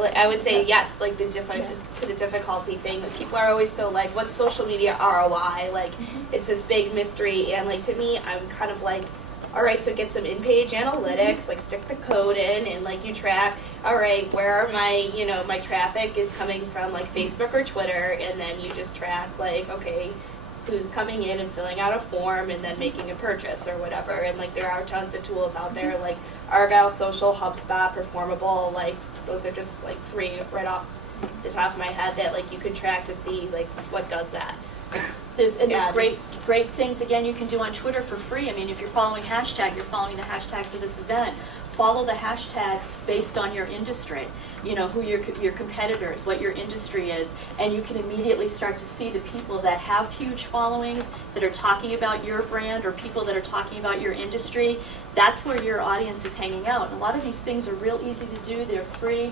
like, I would say yes, like the difficulty thing. Like, people are always so like, what's social media ROI? Like, it's this big mystery, and like to me, I'm kind of like, all right, so get some in-page analytics, like stick the code in, and like you track, all right, where are my, my traffic is coming from, like Facebook or Twitter, and then you just track, like, okay, who's coming in and filling out a form and then making a purchase or whatever. And like there are tons of tools out there, like Argyle Social, HubSpot, Performable, like those are just like 3 right off the top of my head that like you could track to see like what does that. There's great things, again, you can do on Twitter for free. I mean, if you're following hashtag, you're following the hashtag for this event. Follow the hashtags based on your industry, who your competitors, what your industry is, and you can immediately start to see the people that have huge followings that are talking about your brand or people that are talking about your industry. That's where your audience is hanging out. And a lot of these things are real easy to do. They're free.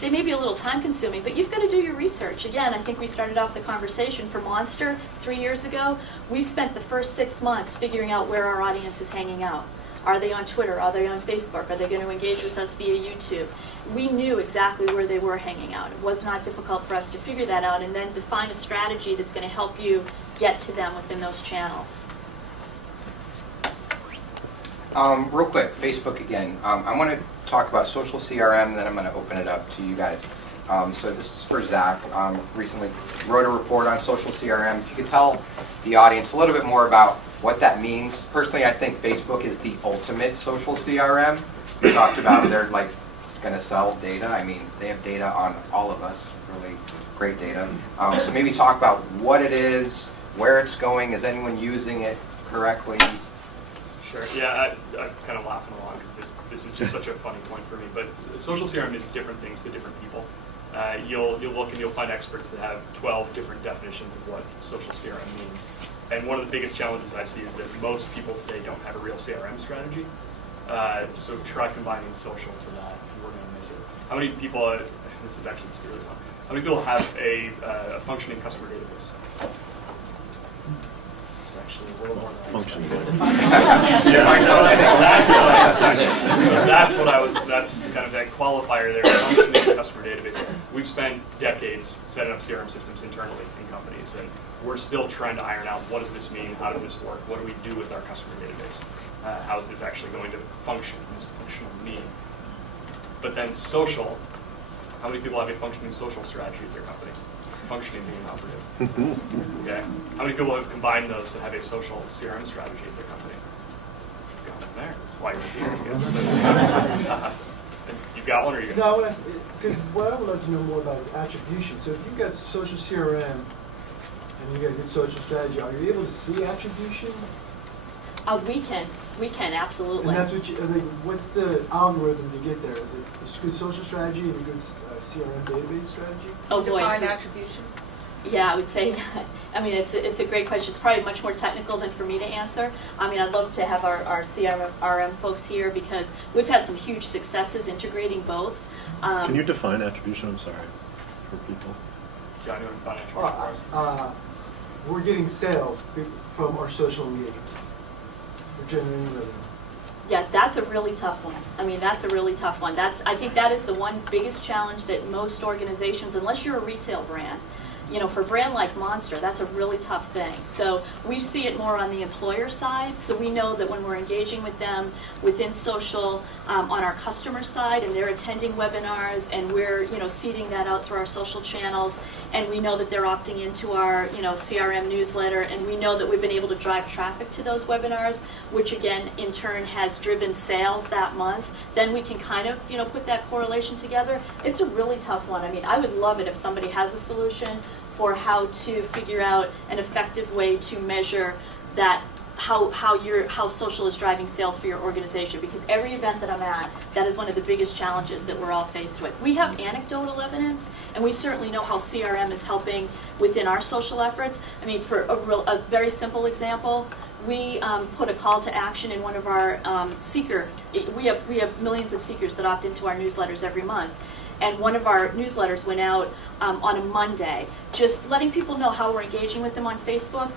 They may be a little time consuming, but you've got to do your research. Again, I think we started off the conversation for Monster 3 years ago. We spent the first 6 months figuring out where our audience is hanging out. Are they on Twitter? Are they on Facebook? Are they going to engage with us via YouTube? We knew exactly where they were hanging out. It was not difficult for us to figure that out and then define a strategy that's going to help you get to them within those channels. Real quick, Facebook again. I want to talk about social CRM, then I'm going to open it up to you guys. So this is for Zach. Recently wrote a report on social CRM. If you could tell the audience a little bit more about what that means. Personally, I think Facebook is the ultimate social CRM. We talked about they're like going to sell data. I mean, they have data on all of us, really great data. So maybe talk about what it is, where it's going. Is anyone using it correctly? Sure. Yeah, I'm kind of laughing along because this is just such a funny point for me. But social CRM is different things to different people. You'll look and you'll find experts that have 12 different definitions of what social CRM means. And one of the biggest challenges I see is that most people today don't have a real CRM strategy. So try combining social to that, and we're going to miss it. How many people, this is actually really fun, how many people have a functioning customer database? It's actually a little more than functioning. That's kind of that qualifier there, functioning customer database. We've spent decades setting up CRM systems internally in companies, and we're still trying to iron out what does this mean, how does this work, what do we do with our customer database, how is this actually going to function, this functional need. But then social, how many people have a functioning social strategy at their company? Functioning being operative. Okay. How many people have combined those to have a social CRM strategy at their company? You've got one there. That's why you're here. I guess. You've got one, or you got? No, because what I would like to know more about is attribution. So if you've got social CRM and you've got a good social strategy, are you able to see attribution? We can absolutely. And that's what you. I mean, what's the algorithm to get there? Is it a good social strategy and a good CRM database strategy? Oh boy, define attribution. Yeah, I would say that. I mean, it's a great question. It's probably much more technical than for me to answer. I mean, I'd love to have our CRM folks here because we've had some huge successes integrating both. Can you define attribution? I'm sorry, for people. John, you want to define attribution for us? We're getting sales from our social engagement. We're generating revenue. Yeah, that's a really tough one. I mean, that's a really tough one. I think that is the one biggest challenge that most organizations, unless you're a retail brand, for a brand like Monster, that's a really tough thing. So we see it more on the employer side. So we know that when we're engaging with them within social, on our customer side, and they're attending webinars, and we're seeding that out through our social channels, and we know that they're opting into our CRM newsletter, and we know that we've been able to drive traffic to those webinars, which again in turn has driven sales that month. Then we can kind of put that correlation together. It's a really tough one. I mean, I would love it if somebody has a solution for how to figure out an effective way to measure that how social is driving sales for your organization, because every event that I'm at, that is one of the biggest challenges that we're all faced with. We have anecdotal evidence, and we certainly know how CRM is helping within our social efforts. I mean, for a very simple example, we put a call to action in one of our we have millions of seekers that opt into our newsletters every month. And one of our newsletters went out on a Monday, just letting people know how we're engaging with them on Facebook.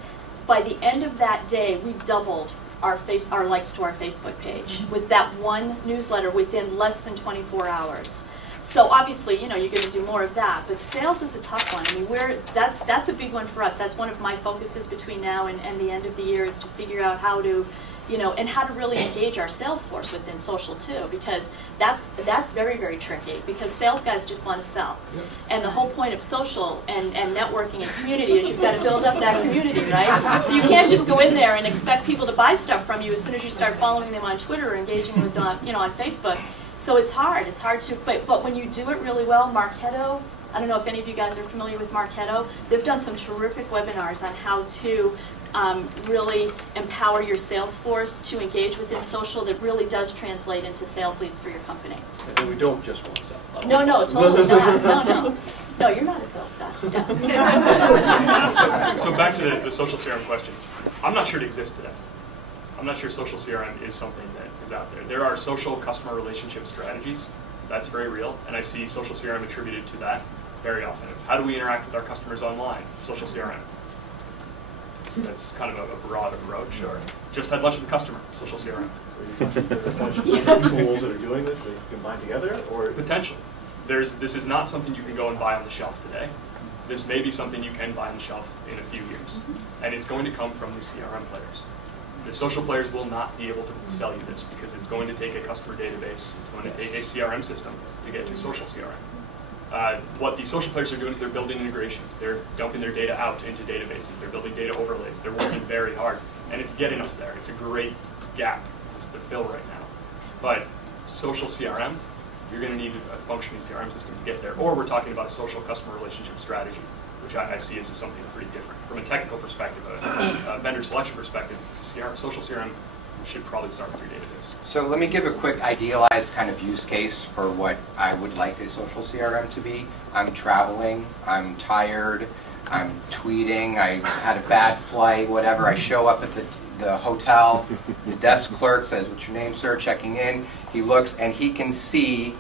By the end of that day, we doubled our likes to our Facebook page with that one newsletter within less than 24 hours. So obviously, you're going to do more of that, but sales is a tough one. I mean, that's a big one for us. That's one of my focuses between now and the end of the year, is to figure out how to, and how to really engage our sales force within social too, because that's very, very tricky, because sales guys just want to sell. Yep. And the whole point of social and networking and community is you've got to build up that community, right? So you can't just go in there and expect people to buy stuff from you as soon as you start following them on Twitter or engaging with them on Facebook. So it's hard to, but when you do it really well, Marketo, I don't know if any of you guys are familiar with Marketo, they've done some terrific webinars on how to really empower your sales force to engage within social that really does translate into sales leads for your company. And we don't just want to sell. No, totally not. No, you're not a sales guy. Yeah. So back to the social CRM question. I'm not sure it exists today. I'm not sure social CRM is something that is out there. There are social customer relationship strategies. That's very real, and I see social CRM attributed to that very often. How do we interact with our customers online? Social CRM. So that's kind of a broad approach. Sure. Just had lunch with the customer. Social CRM. So you think there are a bunch of different tools that are doing this that you combine together, or Potentially. This is not something you can go and buy on the shelf today. This may be something you can buy on the shelf in a few years, and it's going to come from the CRM players. The social players will not be able to sell you this because it's going to take a customer database, it's going to take a CRM system to get to social CRM. What the social players are doing is they're building integrations. They're dumping their data out into databases. They're building data overlays. They're working very hard, and it's getting us there. It's a great gap to fill right now. But social CRM, you're going to need a functioning CRM system to get there. Or we're talking about a social customer relationship strategy, which I see as something pretty different. From a technical perspective, a vendor selection perspective, social CRM should probably start with your database. So let me give a quick idealized kind of use case for what I would like a social CRM to be. I'm traveling, I'm tired, I'm tweeting, I had a bad flight, whatever. I show up at the hotel, the desk clerk says, "What's your name, sir?" Checking in. He looks and he can see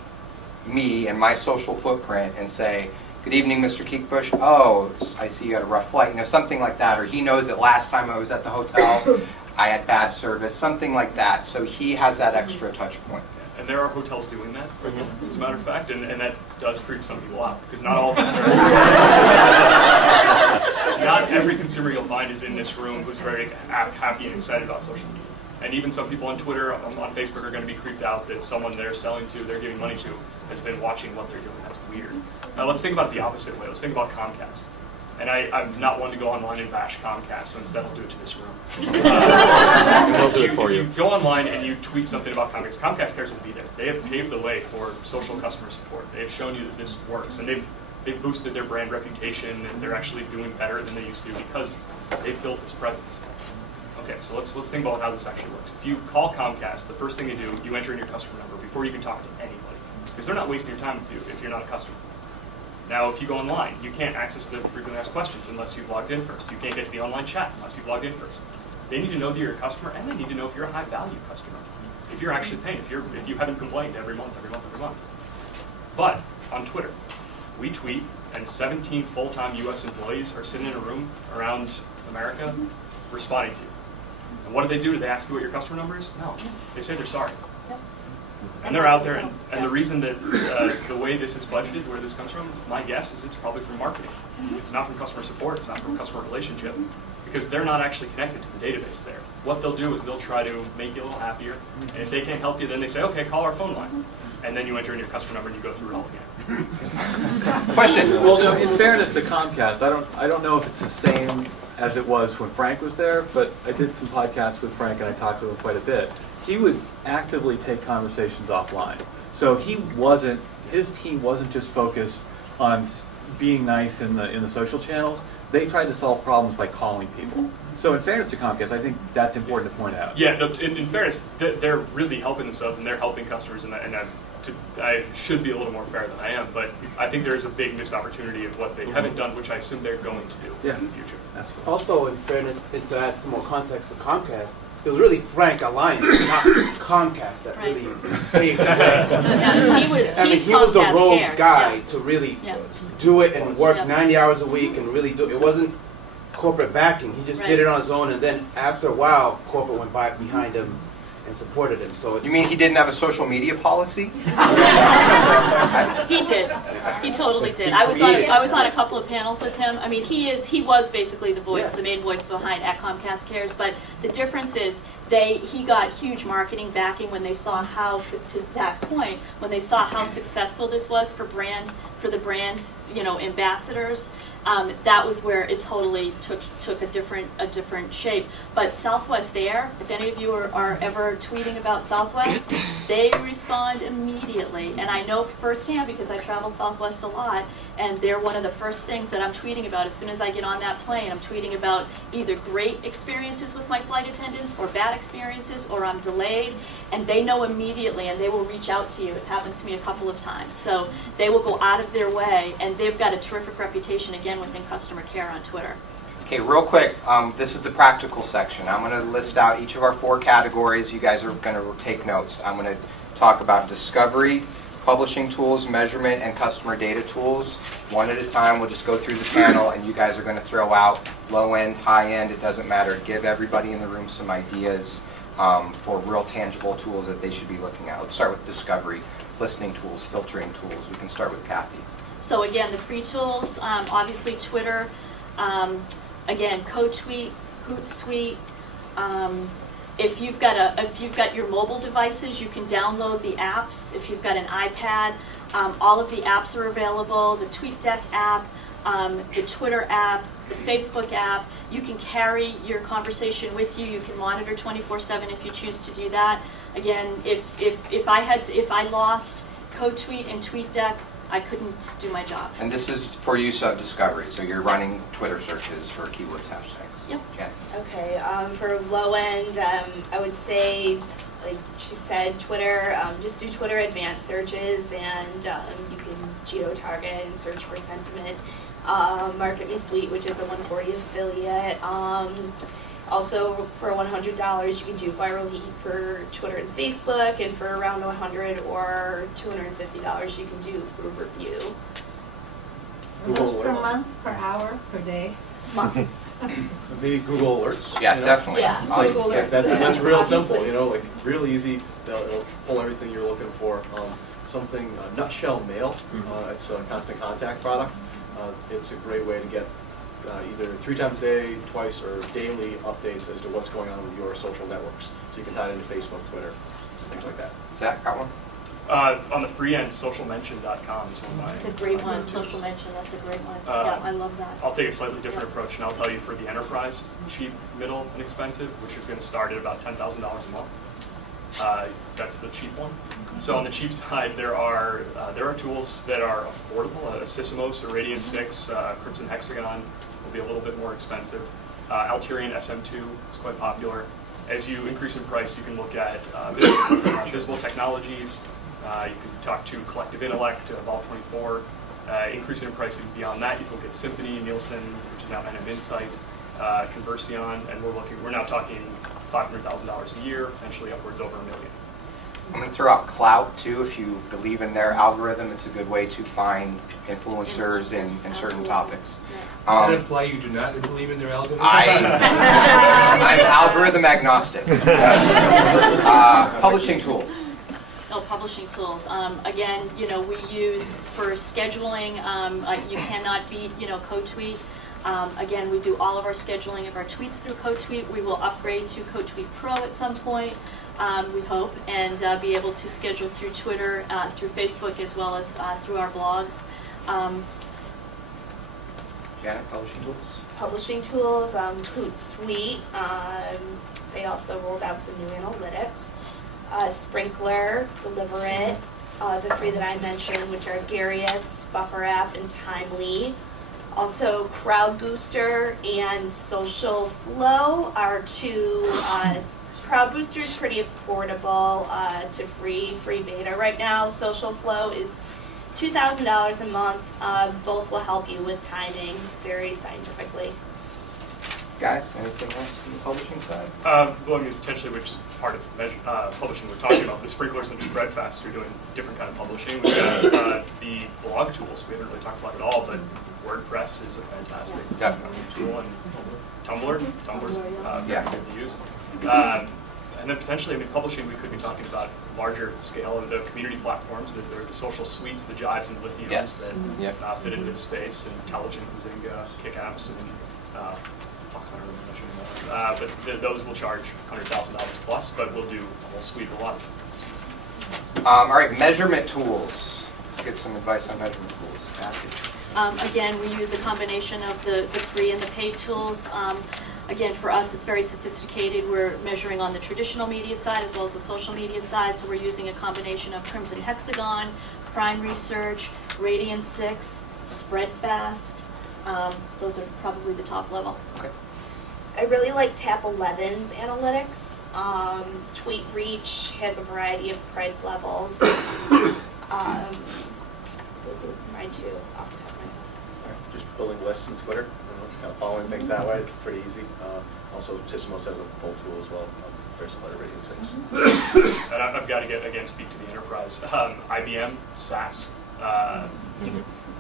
me and my social footprint and say, "Good evening, Mr. Keekbush. Oh, I see you had a rough flight." Something like that. Or he knows that last time I was at the hotel, I had bad service, something like that. So he has that extra touch point. And there are hotels doing that, as a matter of fact, and that does creep some people out, because not all of us are. Not every consumer you'll find is in this room who's very happy and excited about social media. And even some people on Twitter, on Facebook, are going to be creeped out that someone they're selling to, they're giving money to, has been watching what they're doing. That's weird. Now let's think about it the opposite way. Let's think about Comcast. And I'm not one to go online and bash Comcast, so instead I'll do it to this room. They'll do it for you. If you go online and you tweet something about Comcast Cares will be there. They have paved the way for social customer support. They have shown you that this works, and they've boosted their brand reputation, and they're actually doing better than they used to because they've built this presence. Okay, so let's think about how this actually works. If you call Comcast, the first thing they do, you enter in your customer number before you can talk to anybody, because they're not wasting your time with you if you're not a customer. Now, if you go online, you can't access the frequently asked questions unless you've logged in first. You can't get to the online chat unless you've logged in first. They need to know that you're a customer, and they need to know if you're a high-value customer. If you're actually paying, if you haven't complained every month. But on Twitter, we tweet, and 17 full-time U.S. employees are sitting in a room around America responding to you. And what do they do? Do they ask you what your customer number is? No. They say they're sorry. And they're out there, and the reason that the way this is budgeted, where this comes from, my guess is it's probably from marketing. It's not from customer support, it's not from customer relationship, because they're not actually connected to the database there. What they'll do is they'll try to make you a little happier, and if they can't help you, then they say, okay, call our phone line. And then you enter in your customer number and you go through it all again. Question? Well, no, in fairness to Comcast, I don't know if it's the same as it was when Frank was there, but I did some podcasts with Frank and I talked to him quite a bit. He would actively take conversations offline. So his team wasn't just focused on being nice in the social channels. They tried to solve problems by calling people. So in fairness to Comcast, I think that's important to point out. Yeah, no, in fairness, they're really helping themselves and they're helping customers, and I should be a little more fair than I am, but I think there's a big missed opportunity of what they haven't done, which I assume they're going to do in the future. Absolutely. Also, in fairness, to add some more context to Comcast, it was really Frank Alliance, not Comcast, that really paved the way. Yeah, he was the Comcast rogue Cares, guy yeah. to really Yeah. do it and work Yeah. 90 hours a week and really do it. It wasn't corporate backing. He just did it on his own, and then after a while, corporate went behind him and supported him. So it's, You mean he didn't have a social media policy? He did. He totally did. I was on a couple of panels with him. I mean, he was basically the voice, the main voice behind At Comcast Cares. But the difference is he got huge marketing backing when they saw how, to Zach's point, when they saw how successful this was for the brand's ambassadors. That was where it totally took a different shape. But Southwest Air, if any of you are ever tweeting about Southwest, they respond immediately. And I know firsthand because I travel Southwest a lot, and they're one of the first things that I'm tweeting about as soon as I get on that plane. I'm tweeting about either great experiences with my flight attendants or bad experiences, or I'm delayed, and they know immediately, and they will reach out to you. It's happened to me a couple of times. So they will go out of their way, and they've got a terrific reputation, again, within customer care on Twitter. Okay, real quick, this is the practical section. I'm going to list out each of our 4 categories. You guys are going to take notes. I'm going to talk about discovery, publishing tools, measurement, and customer data tools. One at a time, we'll just go through the panel, and you guys are going to throw out low end, high end, it doesn't matter. Give everybody in the room some ideas for real tangible tools that they should be looking at. Let's start with discovery, listening tools, filtering tools. We can start with Kathy. So again, the free tools, obviously Twitter, again, CodeTweet, Hootsuite. If you've got your mobile devices, you can download the apps. If you've got an iPad, all of the apps are available. The TweetDeck app, the Twitter app, the Facebook app. You can carry your conversation with you. You can monitor 24/7 if you choose to do that. Again, if I lost CodeTweet and TweetDeck, I couldn't do my job. And this is for use of discovery, so you're running Twitter searches for keywords, hashtags. Yep. Jen. Okay, for low end, I would say, like she said, Twitter, just do Twitter advanced searches, and you can geo-target and search for sentiment. Market Me Suite, which is a 140 affiliate. Also, for $100, you can do Viral Heat for Twitter and Facebook, and for around $100 or $250, you can do Group Review. Google Per Alerts. month, per hour, per day? Month. Maybe Google Alerts. Yeah, you know? definitely. Yeah, Google Yeah, Alerts. that's real Obviously. simple, like real easy. It'll pull everything you're looking for. Something, Nutshell Mail, it's a constant contact product. It's a great way to get either 3 times a day, twice, or daily updates as to what's going on with your social networks. So you can tie it into Facebook, Twitter, things like that. Zach, got one? On the free end, socialmention.com is one of my. It's a great one. go-tos. Social mention, that's a great one. Yeah, I love that. I'll take a slightly different approach, and I'll tell you for the enterprise, cheap, middle, and expensive, which is going to start at about $10,000 a month. That's the cheap one. So on the cheap side, there are tools that are affordable. A Sysomos, a Radiant 6, Crimson Hexagon will be a little bit more expensive. Alterian SM2 is quite popular. As you increase in price, you can look at Visible Technologies. You can talk to Collective Intellect, Vol24. Increasing in price beyond that, you can look at Symphony, Nielsen, which is now NM Insight, Conversion, and we're now talking $500,000 a year, potentially upwards over $1 million. I'm going to throw out Clout, too. If you believe in their algorithm, it's a good way to find influencers in certain absolutely. topics. Does that imply you do not believe in their algorithm? I'm algorithm agnostic. Publishing tools. No, publishing tools. Again, we use for scheduling. You cannot beat, CodeTweet. Again, we do all of our scheduling of our tweets through CodeTweet. We will upgrade to CodeTweet Pro at some point, we hope, and be able to schedule through Twitter, through Facebook, as well as through our blogs. Janet, publishing tools? Publishing tools, Hootsuite. They also rolled out some new analytics. Sprinkler, Deliver It, the 3 that I mentioned, which are Garius, Buffer App, and Timely. Also, Crowd Booster and Social Flow are 2. Crowd Booster is pretty affordable to free beta right now. Social Flow is $2,000 a month. Both will help you with timing very scientifically. Guys, anything else on the publishing side? Well, I mean, potentially, which is part of publishing we're talking about, the Sprinklers and Spreadfast are doing different kind of publishing. We've got the blog tools we haven't really talked about at all, but WordPress is a fantastic tool, and Tumblr's very good to use. And then potentially, I mean, publishing, we could be talking about larger scale of the community platforms, the social suites, the Jives and Lithiums Yes. that fit into this space, and Intelligent, Zynga, KickApps, and Fox, I don't really know. But those will charge $100,000 plus, but we'll do a whole suite of a lot of these things. All right, measurement tools. Let's get some advice on measurement tools. Kathy. Again, we use a combination of the free and the paid tools. Again, for us, it's very sophisticated. We're measuring on the traditional media side as well as the social media side, so we're using a combination of Crimson Hexagon, Prime Research, Radian 6, Spreadfast. Those are probably the top level. Okay. I really like Tap 11's analytics. Tweet Reach has a variety of price levels. Those are mine too, off the top of my head. Just building lists in Twitter, just kind of following things that way. It's pretty easy. Also, Sysomos has a full tool as well, very similar to Radian 6. And I've got to again speak to the enterprise. IBM, SAS,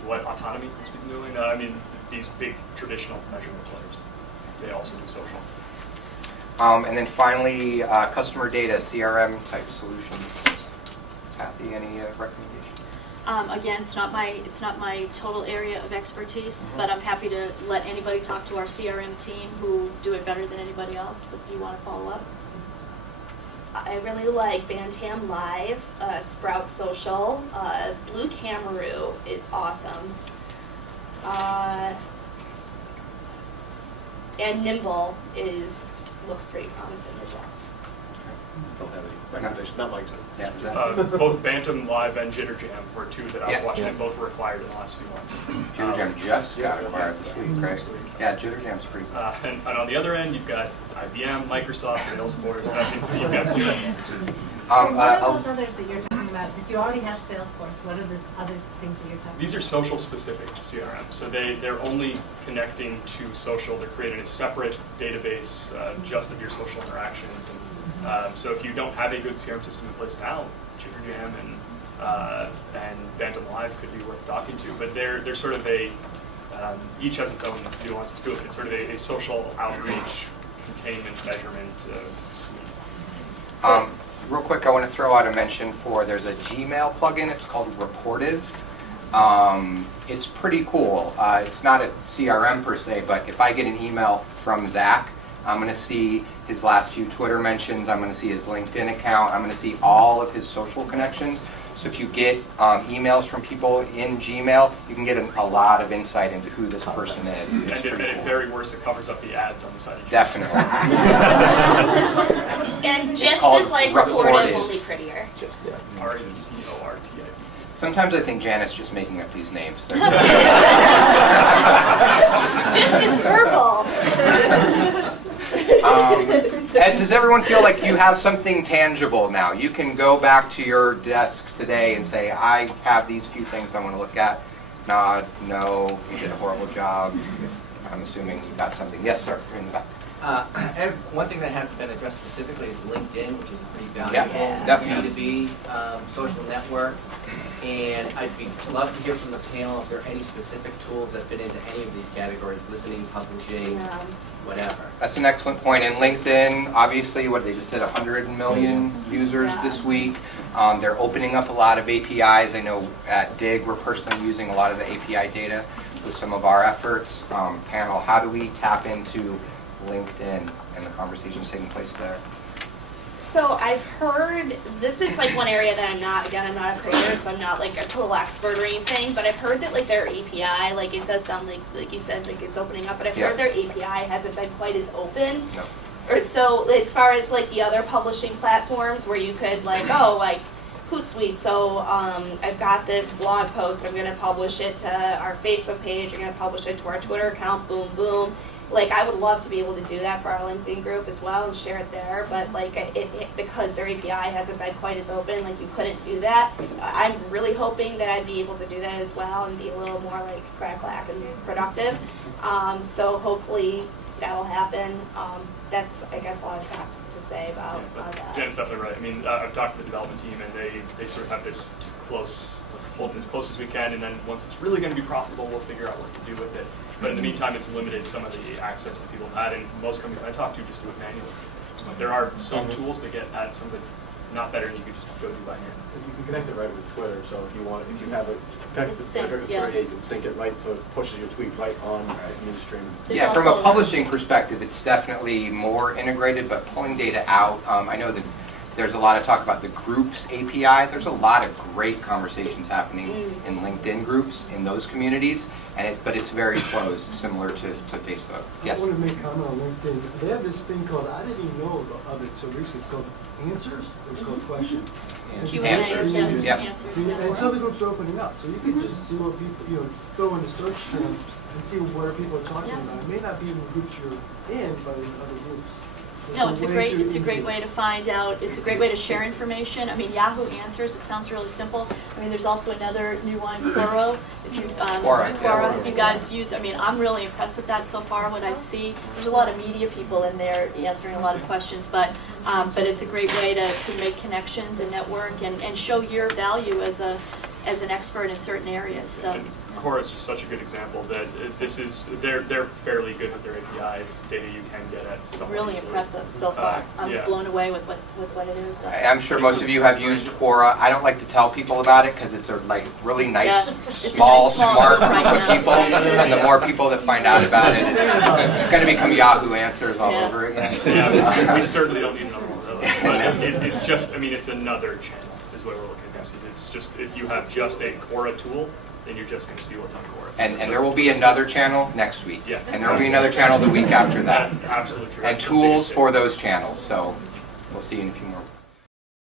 what Autonomy has been doing. I mean, these big traditional measurement players, they also do social. And then finally, customer data, CRM type solutions. Kathy, any recommendations? Again, it's not my total area of expertise, but I'm happy to let anybody talk to our CRM team who do it better than anybody else if you want to follow up. I really like Bantam Live, Sprout Social, Blue Camaroo is awesome, and Nimble looks pretty promising as well. Don't have any recommendations, not mine too. Yeah, Both Bantam Live and Jitter Jam were two that I was Yeah. watching, and both were acquired in the last few months. Jitter Jam just got acquired this week, right? This week. Yeah, Jitter Jam's pretty cool. And on the other end, you've got IBM, Microsoft, Salesforce, you've got CRM. So what are those others that you're talking about? If you already have Salesforce, what are the other things that you're talking about? These are social-specific CRM, so they're only connecting to social. They're creating a separate database just of your social interactions. And so if you don't have a good CRM system in place now, Jitter Jam and Bantam Live could be worth talking to. But they're sort of each has its own nuances to it. It's sort of a social outreach, containment, measurement suite. Real quick, I want to throw out a mention there's a Gmail plugin. It's called Reportive. It's pretty cool. It's not a CRM per se, but if I get an email from Zach, I'm going to see his last few Twitter mentions. I'm going to see his LinkedIn account. I'm going to see all of his social connections. So if you get emails from people in Gmail, you can get a lot of insight into who this person is. And at very worst, it covers up the ads on the side of Gmail. Definitely. And just as like Reportive, only prettier. REPORTIV. Sometimes I think Janet's just making up these names. Just as purple. Ed, does everyone feel like you have something tangible now? You can go back to your desk today and say, I have these few things I want to look at. Nod, no, you did a horrible job. I'm assuming you got something. Yes, sir, in the back. One thing that hasn't been addressed specifically is LinkedIn, which is a pretty valuable definitely. B2B social network. And I'd love to hear from the panel if there are any specific tools that fit into any of these categories, listening, publishing, whatever. That's an excellent point. In LinkedIn, obviously, they just hit 100 million users this week. They're opening up a lot of APIs. I know at DIG, we're personally using a lot of the API data with some of our efforts. Panel, how do we tap into LinkedIn and the conversations taking place there? So I've heard, this is like one area that I'm not a creator, so I'm not like a total expert or anything, but I've heard that like their API, like it does sound like you said, like it's opening up, but I've heard their API hasn't been quite as open. No. Or so as far as like the other publishing platforms where you could like, like Hootsuite, so I've got this blog post, I'm gonna publish it to our Facebook page, I'm gonna publish it to our Twitter account, boom, boom. Like, I would love to be able to do that for our LinkedIn group as well and share it there, but like because their API hasn't been quite as open, like you couldn't do that. I'm really hoping that I'd be able to do that as well and be a little more like crack-lack and productive. So hopefully that will happen. That's, I guess, all I've got to say about that. Jen's definitely right. I mean, I've talked to the development team, and they sort of have this close, let's hold it as close as we can, and then once it's really going to be profitable, we'll figure out what to do with it. But in the meantime, it's limited some of the access that people have had, and most companies I talk to just do it manually. this point. There are some tools that get at something not better than you could just go do by hand. You can connect it right with Twitter, so if you want, if you have a connected It's to synced, Twitter, yeah. you can sync it right so it pushes your tweet right on Newsstream. There's Yeah, from a also- publishing perspective, it's definitely more integrated, but pulling data out, I know that there's a lot of talk about the groups API. There's a lot of great conversations happening in LinkedIn groups in those communities, but it's very closed, similar to Facebook. Yes? I want to make a comment on LinkedIn. They have this thing called, I didn't even know of it till recently, it's called answers, it's called questions. Q&A, Answers. yes, Yep. answers, yeah. And some of the groups are opening up, so you can just see what people, throw in the search term and see what people are talking Yeah. about. It may not be in the groups you're in, but in other groups. No, it's a great way to find out. It's a great way to share information. I mean, Yahoo Answers. It sounds really simple. I mean, there's also another new one, Quora. If you Quora, if you guys use, I mean, I'm really impressed with that so far. What I see, there's a lot of media people in there answering a lot of questions, but it's a great way to make connections and network and show your value as an expert in certain areas. So. And Quora is just such a good example that they're fairly good with their API. It's data you can get at somewhat Really easily. impressive so far. I'm yeah. blown away with what it is. I'm sure most of you have used Quora. I don't like to tell people about it because it's a really nice, small, smart group right group of now. people, and the more people that find out about it, it's going to become Yahoo Answers all over again. Yeah, we certainly don't need another one of those. But it's just, I mean, it's another channel is what we're looking at. It's just, if you have just a Quora tool, then you're just going to see what's on Quora. And there will be another channel next week. Yeah. And there will be another channel the week after that. Absolutely true. And That's the tools biggest for thing. those channels. So we'll see you in a few more.